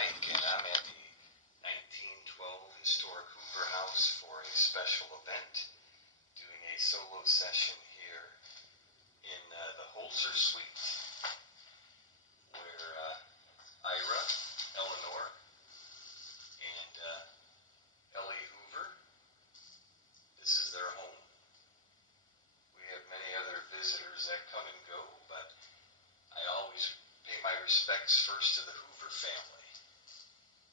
Mike, and I'm at the 1912 Historic Hoover House for a special event, doing a solo session here in the Holtzer suite, where Ira, Eleanor, and Ellie Hoover, this is their home. We have many other visitors that come and go, but I always pay my respects first to the Hoover family.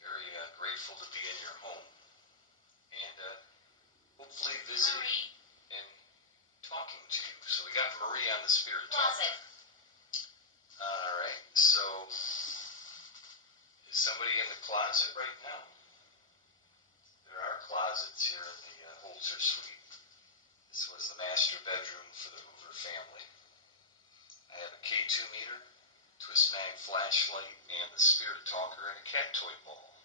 Very grateful to be in your home, and hopefully visiting and talking to you. So we got Marie on the spirit talker. All right, so is somebody in the closet right now? There are closets here in the Holtzer suite. This was the master bedroom for the Hoover family. I have a K2 meter, twist mag flashlight, and the spirit talker, and a cat toy ball.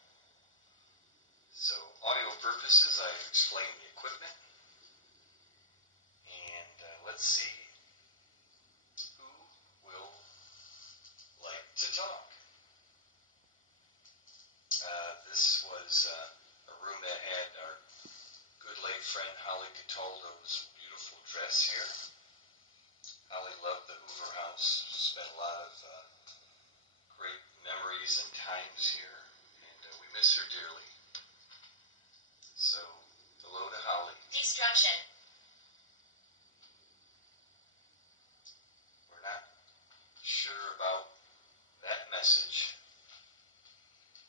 So, audio purposes, I've explained the equipment, and let's see who will like to talk. This was a room that had our good late friend Holly Cataldo's beautiful dress here. Holly loved the Hoover house, spent a lot of great memories and times here, and we miss her dearly. So, hello to Holly. Destruction. We're not sure about that message.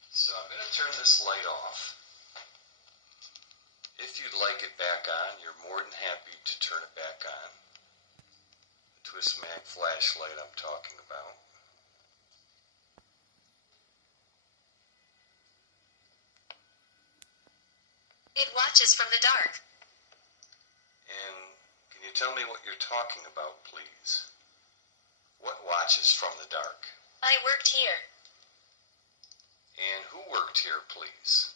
So I'm going to turn this light off. If you'd like it back on, you're more than happy to turn it back on. The twist mag flashlight I'm talking about. It watches from the dark. And can you tell me what you're talking about, please? What watches from the dark? I worked here. And who worked here, please?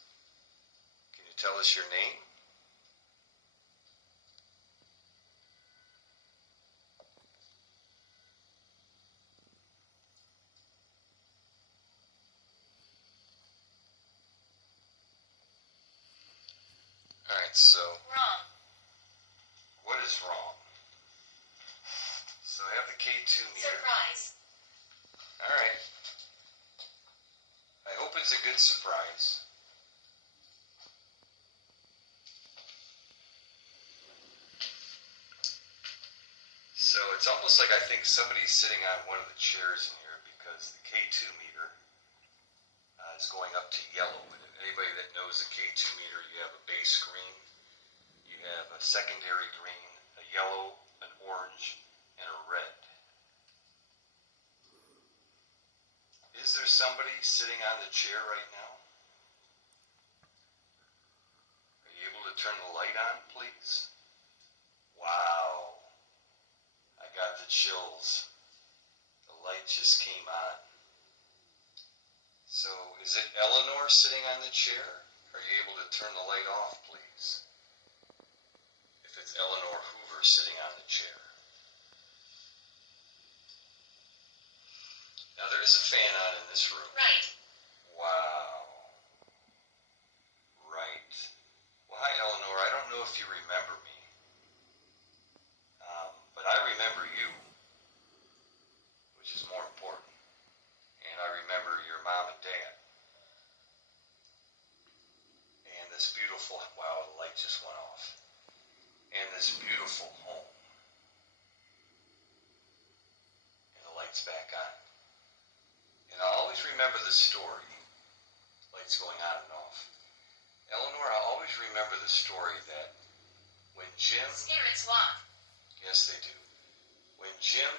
Can you tell us your name? Alright, so Wrong. what is wrong? So I have the K2 meter. Surprise. Alright. I hope it's a good surprise. So it's almost like I think somebody's sitting on one of the chairs in here, because the K2 meter is going up to yellow. And anybody that knows the K2 meter, you have a base green, you have a secondary green, a yellow, an orange, and a red. Is there somebody sitting on the chair right now? Are you able to turn the light on, please? Wow. I got the chills. The light just came on. So, is it Eleanor sitting on the chair? Are you able to turn the light off, please? If it's Eleanor Hoover sitting on the chair. Now, there is a fan on in this room. Right. Wow. Right. Well, hi, Eleanor. I don't know if you remember me, but I remember you, which is more important. And I remember your mom and dad. And this beautiful, wow, the light just went off. And this beautiful home. And the light's back on. And I'll always remember the story. Lights going on and off. Eleanor, I'll always remember the story that when Jim... Spirits walk. Yes, they do. When Jim,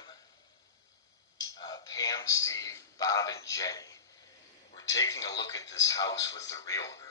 Pam, Steve, Bob, and Jenny were taking a look at this house with the realtor,